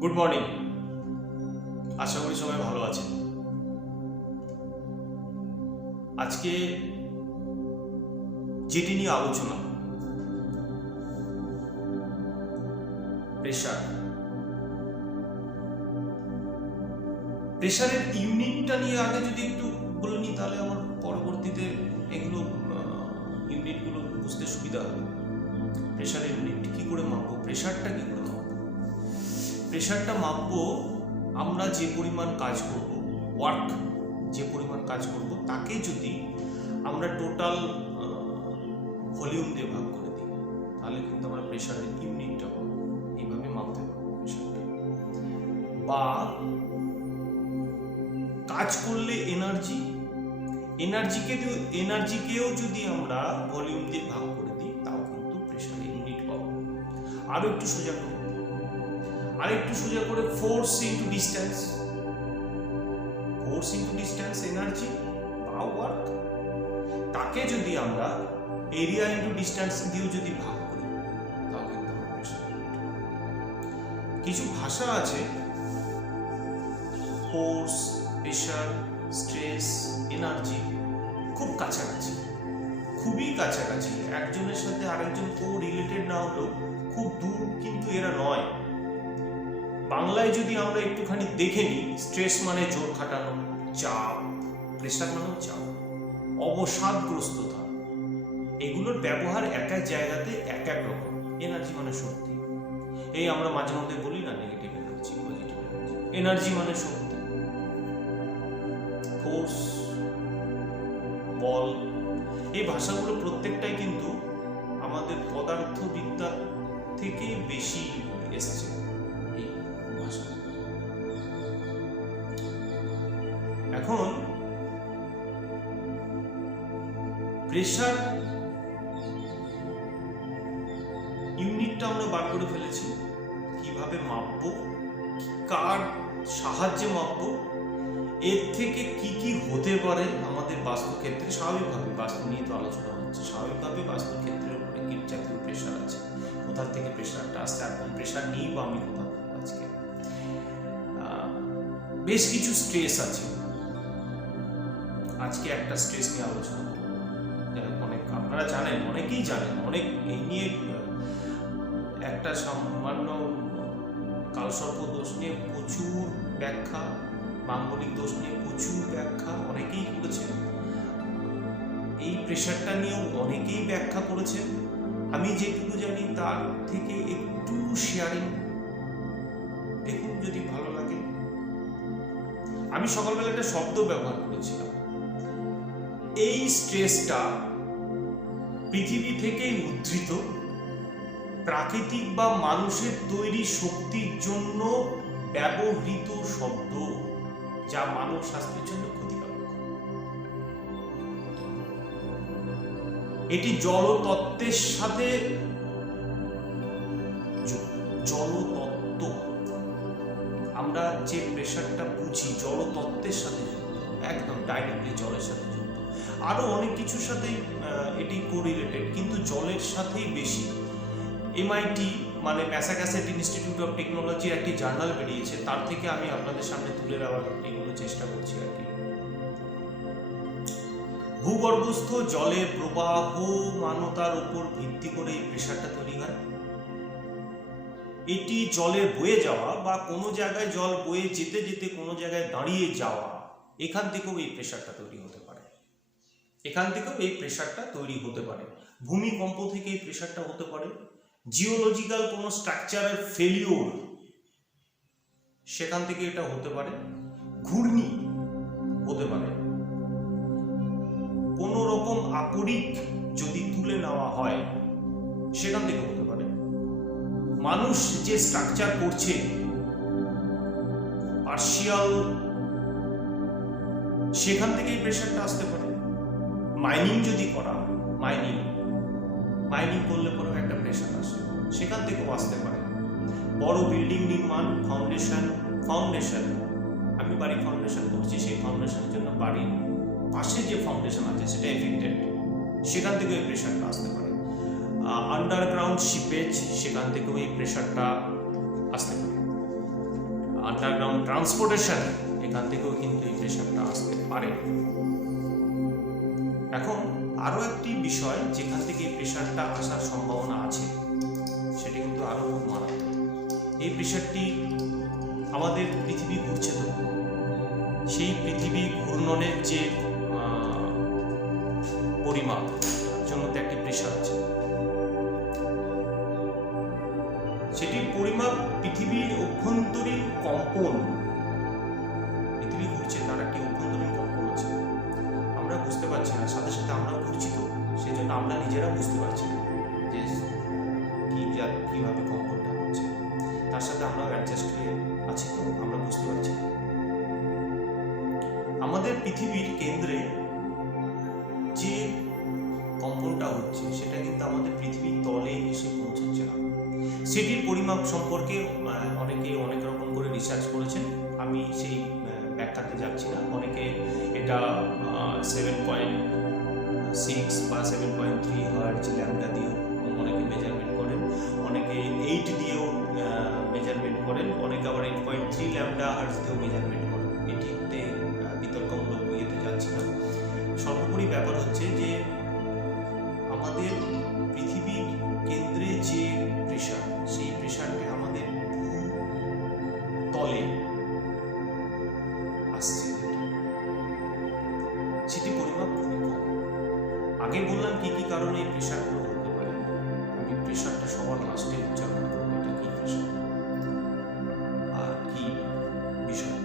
Good morning. আশা করি সবাই ভালো আছেন। আজকে যেটি নিয়ে আলোচনা, প্রেশারের ইউনিটটা নিয়ে আগে যদি একটু বলে নিই, তাহলে আমার পরবর্তীতে এগুলো ইউনিটগুলো বুঝতে সুবিধা হবে। প্রেশারের ইউনিট কী করে মাপবো, প্রেশারটা কী করে মাপবো? প্রেশারটা মাপবো আমরা যে পরিমাণ কাজ করব, ওয়ার্ক যে পরিমাণ কাজ করব, তাকে যদি আমরা টোটাল ভলিউম দিয়ে ভাগ করে দিই, তাহলে কিন্তু আমরা প্রেশারের ইউনিটটা পাবো। এইভাবে মাপতে পারবো প্রেশারটা। বা কাজ করলে এনার্জিকেও যদি আমরা ভলিউম দিয়ে ভাগ করে দিই, তাও কিন্তু প্রেশারের ইউনিট পাবো। আরো একটু সোজা করে ফোর্স ইন্টু ডিস্টেন্স এনার্জি বা ওয়ার্ক, তাকে যদি আমরা এরিয়া ইন্টু ডিস্টেন্স দিয়েও যদি ভাগ করি, তাও কিন্তু আমরা প্রেশার ইউনিট। কিছু ভাষা আছে, ফোর্স, প্রেশার, স্ট্রেস, এনার্জি খুবই কাছাকাছি। একজনের সাথে আরেকজন রিলেটেড না হলেও খুব দূর কিন্তু এরা নয়। বাংলায় যদি আমরা একটুখানি দেখে নিই, স্ট্রেস মানে জোর খাটানো, চাপ; প্রেশার মানে চাপ, অবসাদগ্রস্ততা। এগুলোর ব্যবহার এক এক জায়গাতে এক এক রকম। এনার্জি মানে শক্তি, এই আমরা মাঝে মধ্যে বলি না, negative energy, positive energy. Energy মানে শক্তি, ফোর্স, বল। এই ভাষাগুলো প্রত্যেকটাই কিন্তু আমাদের পদার্থবিদ্যা থেকে বেশি এসছে। এই ভাষা এখন প্রেশার ইউনিটটা আমরা বার করে ফেলেছি। কিভাবে মাপবো, কার সাহায্যে মাপবো, এর থেকে কি কি হতে পারে আমাদের বাস্তুক্ষেত্রে। স্বাভাবিকভাবে বাস্তু নিয়ে তো আলোচনা হচ্ছে, স্বাভাবিকভাবে বাস্তুক্ষেত্রের উপরে কি জাতীয় প্রেশার আছে, কোথা থেকে প্রেশারটা আসছে, আর কোন প্রেশার নিয়ে বা আমি কোথা আজকে বেশ কিছু স্ট্রেস আছে। আজকে একটা স্ট্রেস নিয়ে আলোচনা করব। আপনারা জানেন, অনেকেই জানেন, অনেক এই নিয়ে একটা সামান্য কালসর্প দোষ নিয়ে প্রচুর ব্যাখ্যা, মাঙ্গলিক দোষ নিয়ে প্রচুর ব্যাখ্যা অনেকেই করেছেন। এই প্রেশারটা নিয়েও অনেকেই ব্যাখ্যা করেছেন। আমি যেটুকু জানি তার থেকে একটু শেয়ারিং, দেখুন যদি ভালো লাগে। আমি সকালবেলা একটা শব্দ ব্যবহার করেছিলাম। এই স্ট্রেসটা পৃথিবী থেকেই উদ্ধৃত প্রাকৃতিক বা মানুষের তৈরি শক্তির জন্য ব্যবহৃত শব্দ, যা মানব স্বাস্থ্যের জন্য ক্ষতিকারক। এটি জলতত্ত্বের সাথে জলতত্ত্ব, আমরা যে প্রেশারটা বুঝি জলতত্ত্বের সাথে যুক্ত, একদম ডাইরেক্টলি জলের সাথে যুক্ত। আরো অনেক কিছুর সাথেই এটি কোরিলেটেড, কিন্তু জলের সাথেই বেশি। MIT মানে ম্যাসাচুসেটস ইনস্টিটিউট অফ টেকনোলজির একটি জার্নাল বেরিয়েছে, তার থেকে আমি আপনাদের সামনে তুলে দেওয়ার এগুলো চেষ্টা করছি আর কি। ভূগর্ভস্থ জলের প্রবাহমানতার উপর ভিত্তি করে এই প্রেশারটা তৈরি হয়। এটি জলের বয়ে যাওয়া বা কোনো জায়গায় জল বয়ে যেতে যেতে কোনো জায়গায় দাঁড়িয়ে যাওয়া, এখান থেকেও এই প্রেশারটা তৈরি হতে পারে। ভূমিকম্প থেকে এই প্রেশারটা হতে পারে। জিওলজিক্যাল কোনো স্ট্রাকচারের ফেলিওর, সেখান থেকে এটা হতে পারে। ঘূর্ণি হতে পারে। কোন রকম আকরিক যদি তুলে নেওয়া হয়, সেখান থেকে হতে পারে। মানুষ যে স্ট্রাকচার করছে পার্শিয়াল, সেখান থেকে এই প্রেশারটা আসতে পারে। মাইনিং যদি করা, মাইনিং করলে পরে একটা প্রেশার আসে, সেখান থেকেও আসতে পারে। বড় বিল্ডিং নির্মাণ, ফাউন্ডেশন, আমি বাড়ির ফাউন্ডেশন করছি, সেই ফাউন্ডেশনের জন্য বাড়ির পাশে যে ফাউন্ডেশন আছে সেটা এফেক্টেড, সেখান থেকেও এই প্রেশারটা আসতে পারে। আন্ডারগ্রাউন্ড শিপেজ, সেখান থেকেও এই প্রেশারটা আসতে পারে। আন্ডারগ্রাউন্ড ট্রান্সপোর্টেশন, এখান থেকেও কিন্তু এই প্রেশারটা আসতে পারে। এখন আরও একটি বিষয় যেখান থেকে এই প্রেশারটা আসার সম্ভাবনা আছে, সেটি কিন্তু আরও খুব মারাত্মক। এই প্রেশারটি আমাদের পৃথিবী ঘুরছে, তো সেই পৃথিবী ঘূর্ণনের যে পরিমাপ জন্য তো একটি প্রেশার আছে, সেটির পরিমাপ পৃথিবীর অভ্যন্তরীণ কম্পন। পৃথিবী ঘুরছে, তার একটি অভ্যন্তরীণ কম্পন আছে, আমরা বুঝতে পারছি না, সাথে সাথে আমরা ঘুরছি, তো সেই জন্য আমরা নিজেরা বুঝতে পারছি না যে কীভাবে কম্পনটা হচ্ছে। তার সাথে আমরা অ্যাডজাস্ট হয়ে আছি, তো আমরা বুঝতে পারছি না। আমাদের পৃথিবীর কেন্দ্রে যে কম্পনটা হচ্ছে সেটা কিন্তু আমাদের পৃথিবীর তলে এসে পৌঁছাচ্ছে না। সেটির পরিমাপ সম্পর্কে অনেকে অনেক রকম করে রিসার্চ করেছেন, আমি সেই ব্যাখ্যাতে যাচ্ছি না। অনেকে এটা 7.6 বা 7.3 হার্টজ ল্যাম্বডা দিয়েও অনেকে মেজারমেন্ট করেন, অনেকে 8 দিয়েও মেজারমেন্ট করেন, অনেকে আবার 8.3 ল্যাম্বডা হার্টজ দিয়েও মেজারমেন্ট করেন। এটিতে বিতর্কমূলক ইয়েতে যাচ্ছি না। সর্বোপরি ব্যাপার হচ্ছে যে আমাদের পৃথিবীর কেন্দ্রে যে প্রেশার, সেই প্রেশারটা আমাদের তলে আসছে, সেটি পরিমাপ খুবই কম। আগে বললাম কি কি কারণে এই প্রেশারগুলো হতে পারে, আমি প্রেশারটা সবার লাস্টে উচ্চারণ করবো, এটা কি প্রেশার আর কি বিষয়।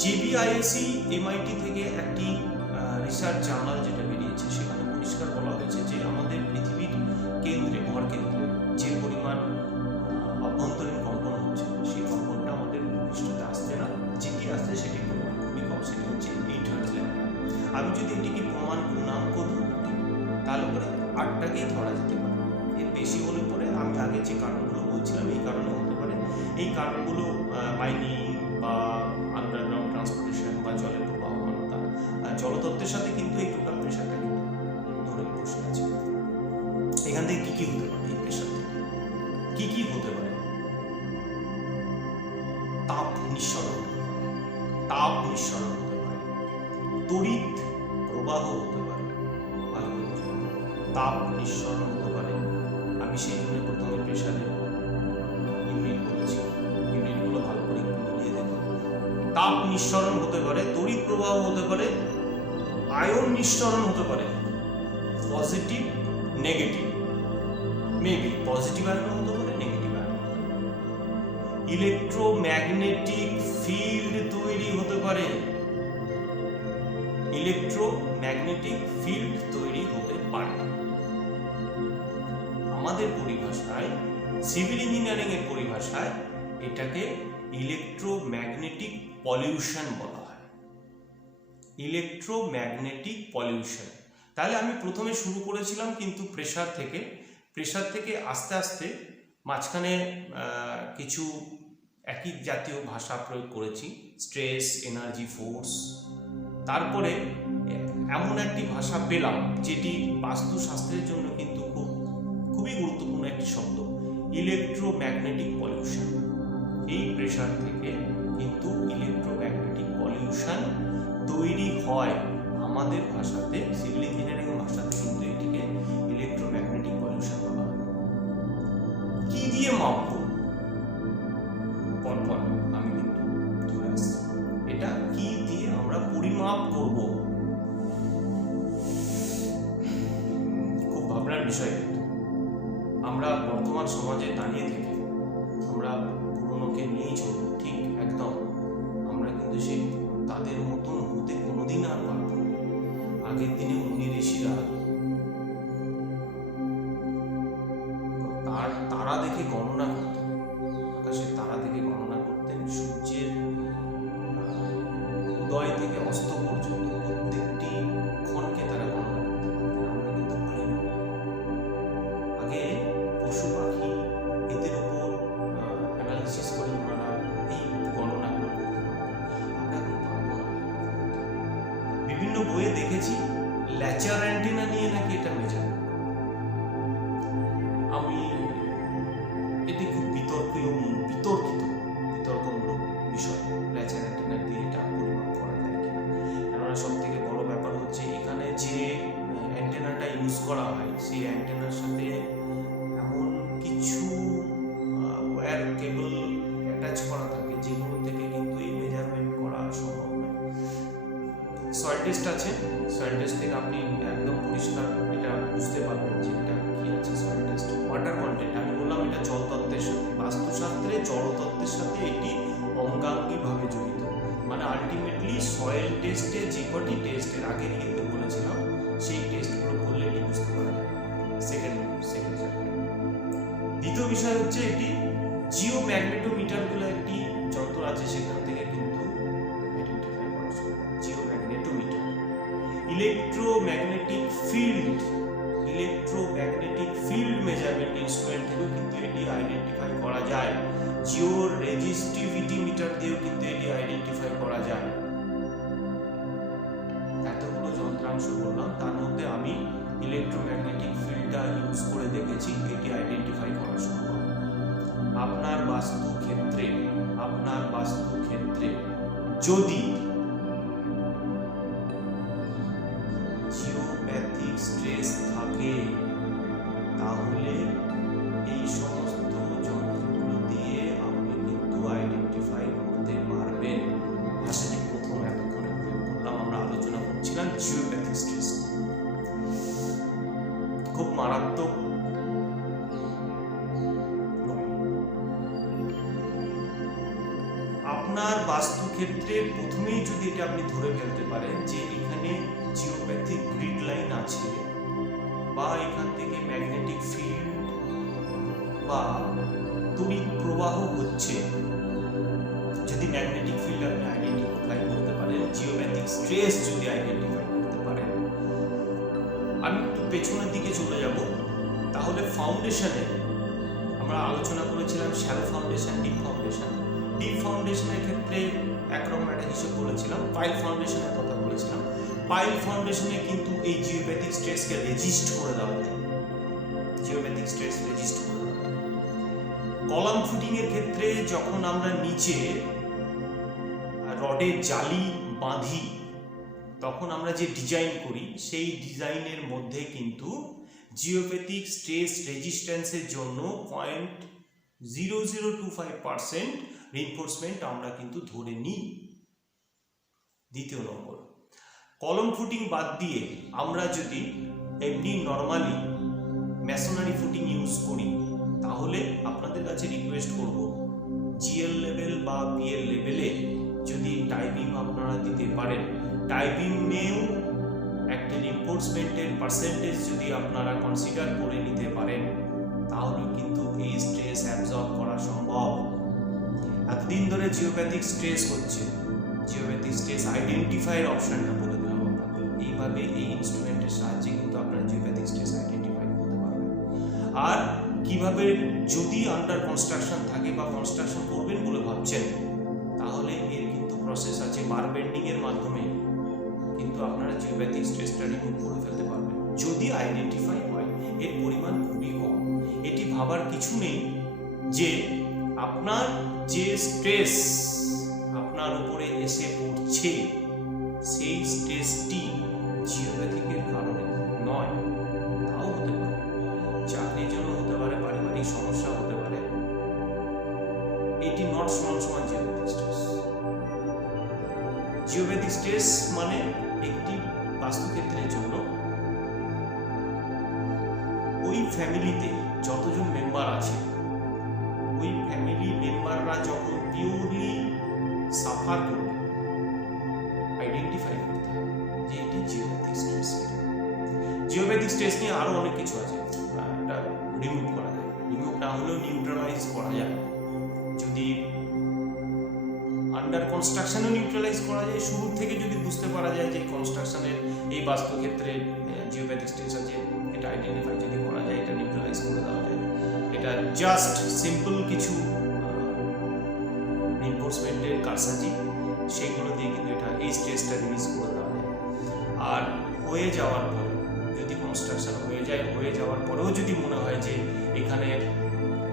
JBISE MIT থেকে একটি রিসার্চ জার্নাল যেটা বেরিয়েছে, সেখানে পরিষ্কার বলা হয়েছে যে আমাদের পৃথিবীর কেন্দ্রে, ভরকেন্দ্রে যে পরিমাণ অভ্যন্তরীণ কম্পন হচ্ছে, সেই কম্পনটা আমাদের পৃষ্ঠতে আসছে না, যেটি আসছে সেটির পরিমাণ খুবই কম, সেটি হচ্ছে 8 হার্টজ ল্যাম্বডা। আমি যদি এটিকে প্রমাণ গুণাঙ্ক ধরি, তাহলে পরে 8টাকেই ধরা যেতে পারে। এর বেশি হলে পরে আমি আগে যে কারণগুলো বলছিলাম এই কারণে হতে পারে। এই কারণগুলো মাইনিং বা আন্ডারগ্রাউন্ড ট্রান্সপোর্টেশন বা জলের প্রবাহমানতা, জলতত্ত্বের সাথে কিন্তু এই টোটাল প্রেশারটা কিন্তু ধরে বসে আছে। এখান থেকে কী কী হতে পারে, এই প্রেশার থেকে কী কী হতে পারে? তাপ নিঃসরণ হতে পারে, তড়িৎ প্রবাহ হতে পারে, তাপ নিঃসরণ হতে পারে। আমি সেই জন্য প্রথমে প্রেশারের ইউনিট বলেছি, ইউনিটগুলো ভালো করে মিলিয়ে দেখুন। তাপ নিঃসরণ হতে পারে, তড়িৎ প্রবাহ হতে পারে, আয়ন নিঃসরণ হতে পারে, positive negative, maybe positive ion হতে পারে, নেগেটিভ আয়ন, ইলেকট্রোম্যাগনেটিক ফিল্ড তৈরি হতে পারে, ইলেকট্রোম্যাগনেটিক ফিল্ড তৈরি হতে পারে। আমাদের পরিভাষায়, সিভিল ইঞ্জিনিয়ারিং এর পরিভাষায় এটাকে ইলেকট্রোম্যাগনেটিক পলিউশন বলা হয়, ইলেকট্রোম্যাগনেটিক পলিউশন। তাহলে আমি প্রথমে শুরু করেছিলাম কিন্তু প্রেশার থেকে আস্তে আস্তে মাঝখানে কিছু একই জাতীয় ভাষা প্রয়োগ করেছি, স্ট্রেস, এনার্জি, ফোর্স। তারপরে এমন একটি ভাষা পেলাম যেটি বাস্তুশাস্ত্রের জন্য কিন্তু খুবই গুরুত্বপূর্ণ একটি শব্দ, ইলেকট্রোম্যাগনেটিক পলিউশন। এই প্রেশার থেকে কিন্তু ইলেকট্রোম্যাগনেটিক পলিউশন তৈরি হয়। আমাদের ভাষাতে, সিভিল ইঞ্জিনিয়ারিং ভাষাতে কিন্তু এটিকে ইলেকট্রোম্যাগনেটিক পলিউশন বলা হয়। কি দিয়ে মাপবো? পরপর আমি কিন্তু ধরে আসছি, এটা কি দিয়ে আমরা পরিমাপ করব, খুব ভাবনার বিষয়। কিন্তু আমরা বর্তমান সমাজে দাঁড়িয়ে থেকে আমরা পুরনোকে নিয়েই চলবো, ঠিক একদম। আমরা কিন্তু সেই তাদের মতন হতে কোনোদিন আর পারব না। আগের দিনে মুনি ঋষিরা তারা দেখে গণনা করতেন, আকাশের তারা দেখে গণনা করতেন, সূর্যের উদয় থেকে অস্ত পর্যন্ত প্রত্যেকটি ক্ষণকে তারা গণনা করতে পারতেন। আমরা কিন্তু পারি না। আগে পশু পাখি এদের উপর অ্যানালিসিস করে ওনারা এই গণনাগুলো করতে পারতেন, আমরা এখন পারবো না। বিভিন্ন বইয়ে দেখেছি ল্যাচার অ্যান্টেনা নিয়ে নাকি এটা মেজার। আমি এটি খুব বিতর্কিত অ্যান্টেনার সাথে এমন কিছু ওয়্যার কেবল অ্যাটাচ করা থাকে যেগুলো থেকে কিন্তু এই মেজারমেন্ট করা সম্ভব নয়। সয়েল টেস্ট আছে, সয়েল টেস্ট থেকে আপনি একদম পরিষ্কার এটা বুঝতে পারবেন যে এটা কি আছে। সয়েল টেস্ট, ওয়াটার কন্টেন্ট, আমি বললাম এটা জলতত্ত্বের সাথে, বাস্তুশাস্ত্রে জলতত্ত্বের সাথে এটি অঙ্গাঙ্গিভাবে জড়িত। মানে আলটিমেটলি সয়েল টেস্টে যে কটি টেস্টের আগে কিন্তু বলেছিলাম সেই টেস্টগুলো করলে এটি বুঝতে পারা যায়। Second chapter. দ্বিতীয় বিষয় হচ্ছে এটি জিওম্যাগনেটোমিটার বলে একটি যন্ত্র আছে, সেখান থেকে কিন্তু আইডেন্টিফাই করা সম্ভব। জিওম্যাগনেটোমিটার, ইলেকট্রোম্যাগনেটিক ফিল্ড মেজারমেন্ট ইনস্ট্রুমেন্ট থেকেও কিন্তু এটি আইডেন্টিফাই করা যায়। জিও রেজিস্টিভিটি মিটার দিয়েও কিন্তু এটি আইডেন্টিফাই করা যায়। এতগুলো যন্ত্রাংশ বললাম, তার মধ্যে আমি ইলেকট্রোম্যাগনেটিক ফিল্ডটা ইউজ করে দেখেছি, এটি আইডেন্টিফাই করা সম্ভব। আপনার বাস্তুক্ষেত্রে যদি জিওপ্যাথিক স্ট্রেস থাকে তাহলে এই সমস্ত যন্ত্রগুলো দিয়ে আপনি কিন্তু আইডেন্টিফাই করতে পারবেন। ভাষাটি প্রথম এতক্ষণে প্রয়োগ করলাম, আমরা আলোচনা করছিলাম জিওপ্যাথিক স্ট্রেস। খুব মারাত্মক আপনার বাস্তুক্ষেত্রে প্রথমেই যদি এটা আপনি ধরে ফেলতে পারেন যে এখানে জিওপ্যাথিক গ্রিড লাইন আছে বা এখান থেকে ম্যাগনেটিক ফিল্ড বা তড়িৎ প্রবাহ হচ্ছে, যদি ম্যাগনেটিক ফিল্ড আপনি আইডেন্টিফাই করতে পারেন, জিওপ্যাথিক স্ট্রেস যদি আইডেন্টিফাই করতে পারেন। আমি একটু পেছনের দিকে চলে যাব, তাহলে ফাউন্ডেশনে আমরা আলোচনা করেছিলাম shallow foundation, deep foundation. Deep ফাউন্ডেশনের ক্ষেত্রে একরকম একটা হিসেব বলেছিলাম, পাইল ফাউন্ডেশনের কথা বলেছিলাম। পাইল ফাউন্ডেশনে কিন্তু এই জিওপ্যাথিক স্ট্রেসকে রেজিস্ট করে দেওয়া যায়, কলাম ফুটিং এর ক্ষেত্রে যখন আমরা নিচে রডের জালি বাঁধি তখন আমরা যে ডিজাইন করি সেই ডিজাইনের মধ্যে কিন্তু জিওপ্যাথিক স্ট্রেস রেজিস্ট্যান্সের জন্য 0.0025% রিইনফোর্সমেন্ট আমরা কিন্তু ধরে নিই। দ্বিতীয় নম্বর, কলম ফুটিং বাদ দিয়ে আমরা যদি এমনি নর্মালি ম্যাসোনারি ফুটিং ইউজ করি তাহলে আপনাদের কাছে রিকোয়েস্ট করব জিএল লেভেল বা পিএল লেভেলে যদি টাইপিং আপনারা দিতে পারেন, টাইপিংয়েও একটা রিইনফোর্সমেন্টের পার্সেন্টেজ যদি আপনারা কনসিডার করে নিতে পারেন তাহলে কিন্তু এই স্ট্রেস অ্যাবজর্ব করা সম্ভব। এতদিন ধরে জিওপ্যাথিক স্ট্রেস হচ্ছে, জিওপ্যাথিক স্ট্রেস আইডেন্টিফাইয়ের অপশনটা বলে দিলাম আপনাকে। এইভাবে এই ইনস্ট্রুমেন্টের সাহায্যে কিন্তু আপনারা জিওপ্যাথিক স্ট্রেস আইডেন্টিফাই করতে পারবেন। আর কিভাবে যদি আন্ডার কনস্ট্রাকশন থাকে বা কনস্ট্রাকশন করবেন বলে ভাবছেন তাহলে এর কিন্তু প্রসেস আছে, বার বেন্ডিং এর মাধ্যমে কিন্তু আপনারা জিওপ্যাথিক স্ট্রেসটা রিমুভ করে ফেলতে পারবেন যদি আইডেন্টিফাই হয়। এর পরিমাণ খুবই কম, এটি ভাবার কিছু নেই যে আপনার যে স্ট্রেস আপনার উপরে এসে পড়ছে সেই স্ট্রেসটি জিওপ্যাথিকের কারণে নয়, তাও হতে পারে, চাকরির জন্য হতে পারে, পারিবারিক সমস্যা হতে পারে। এটি নট সমান জিওপ্যাথিক স্ট্রেস। জিওপ্যাথিক স্ট্রেস মানে একটি বাস্তুক্ষেত্রের জন্য ওই ফ্যামিলিতে যতজন মেম্বার আছে ওই ফ্যামিলি মেম্বাররা যখন পিওরলি সাফার করবে আইডেন্টিফাই করতে হবে যে এটি জিওপ্যাথিক স্ট্রেস। জিওপ্যাথিক স্ট্রেস নিয়ে আরও অনেক কিছু আছে, এটা রিমুভ করা যায়, রিমুভ না হলেও নিউট্রালাইজ করা যায়। যদি আন্ডার কনস্ট্রাকশনও নিউট্রালাইজ করা যায়, শুরু থেকে যদি বুঝতে পারা যায় যে কনস্ট্রাকশনের এই বাস্তুক্ষেত্রে জিওপ্যাথিক স্ট্রেস আছে, এটা আইডেন্টিফাই যদি করা যায়, এটা নিউট্রালাইজ করে দেওয়া যায়। এটা জাস্ট সিম্পল কিছু রিইনফোর্সমেন্টের কারসাজি, সেগুলো দিয়ে কিন্তু এটা এই স্ট্রেসটা রিলিজ করে দেওয়া যায়। আর হয়ে যাওয়ার পরে যদি কনস্ট্রাকশন হয়ে যাওয়ার পরেও যদি মনে হয় যে এখানে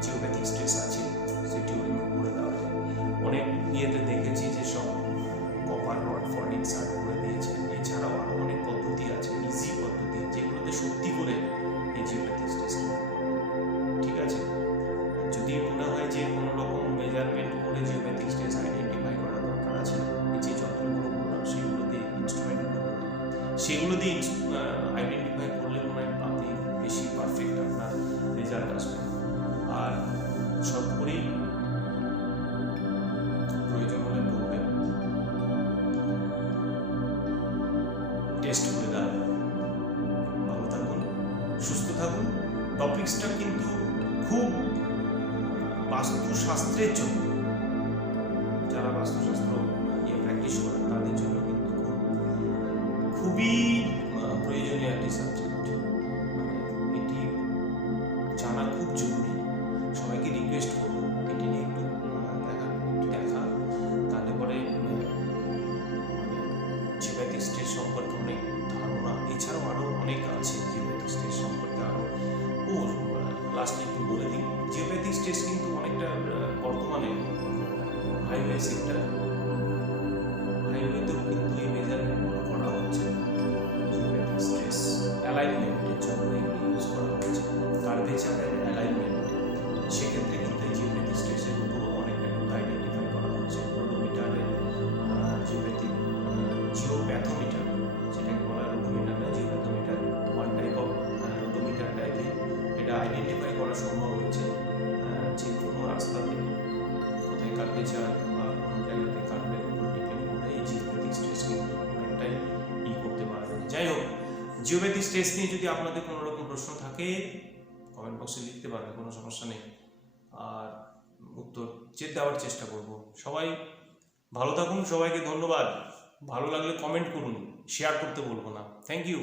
জিওপ্যাথিক স্ট্রেস আছে সেটিও রিমুভ করে দেওয়া যায়। অনেক ইয়েতে দেখেছি যে সব কপার রড ফর ইনসার্ট করে দিয়েছে। এছাড়াও আরও অনেক পদ্ধতি আছে, ইজি পদ্ধতি, যেগুলোতে সত্যি করে এই টপিকসটা কিন্তু খুব বাস্তুশাস্ত্রের জন্য, যারা বাস্তুশাস্ত্র নিয়ে প্র্যাকটিস করেন তাদের জন্য কিন্তু খুবই প্রয়োজনীয় একটি সাবজেক্ট। এটি জানা খুব জরুরি। সবাইকে রিকোয়েস্ট করবো এটি নিয়ে একটু দেখা, তাহলে পরে জিওপ্যাথিক স্টেজ সম্পর্কে অনেক ধারণা, এছাড়াও আরও অনেক আছে জিওপ্যাথিক স্টেজ সম্পর্কে আরও। লাস্টে একটু বলে দিই, জিওপ্যাথিক স্টেজ কিন্তু অনেকটা বর্তমানে হাইওয়ে সেক্টর, হাইওয়েতেও কিন্তু এই মেজারমেন্টগুলো করা হচ্ছে। জিওপ্যাথিক স্ট্রেস অ্যালাইনমেন্টের জন্য এগুলো ইউজ করা হচ্ছে, কার্ভেচারের অ্যালাইনমেন্ট, সেক্ষেত্রে কিন্তু এই জিওপ্যাথিক স্ট্রেসের উপরও অনেকটা কিন্তু আইডেন্টিফাই করা হচ্ছে। রোডোমিটারের জিওপ্যাথোমিটার, যেটাকে বলা হয় রোডোমিটার না, জিওপ্যাথোমিটার ওয়ান টাইপ অফ রোডোমিটার টাইপের, এটা আইডেন্টিফাই করা সম্ভব হয়েছে যে কোনো রাস্তাতে কোথায় কার্ভেচার বা কোনো জায়গাতে কার্ভের উপর ডিপেন্ড করে এই জিওপ্যাথিক স্ট্রেস কিন্তু অনেকটাই করতে পারবে। যাই হোক, জিওপ্যাথিক স্ট্রেস নিয়ে যদি আপনাদের কোনো রকম প্রশ্ন থাকে কমেন্ট বক্সে লিখতে পারবে, কোনো সমস্যা নেই, আর উত্তর দেওয়ার চেষ্টা করব। সবাই ভালো থাকুন, সবাইকে ধন্যবাদ। ভালো লাগলে কমেন্ট করুন, শেয়ার করতে বলবো না। Thank you.